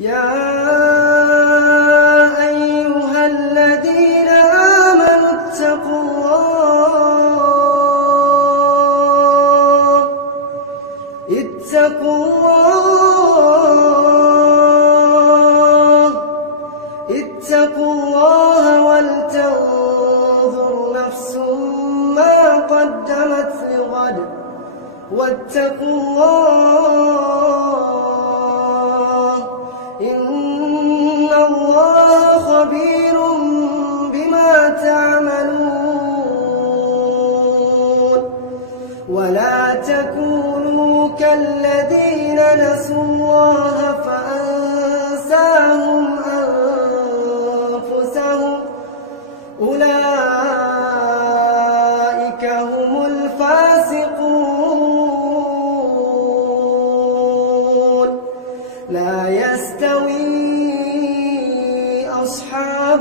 يا أيها الذين آمنوا اتقوا الله ولتنظر نفس ما قدمت لغد واتقوا الله إن الله خبير بما تعملون ولا تكونوا كالذين نسوا الله فأنساهم أنفسهم أولئك هم الفاسقون لا يستوي أصحاب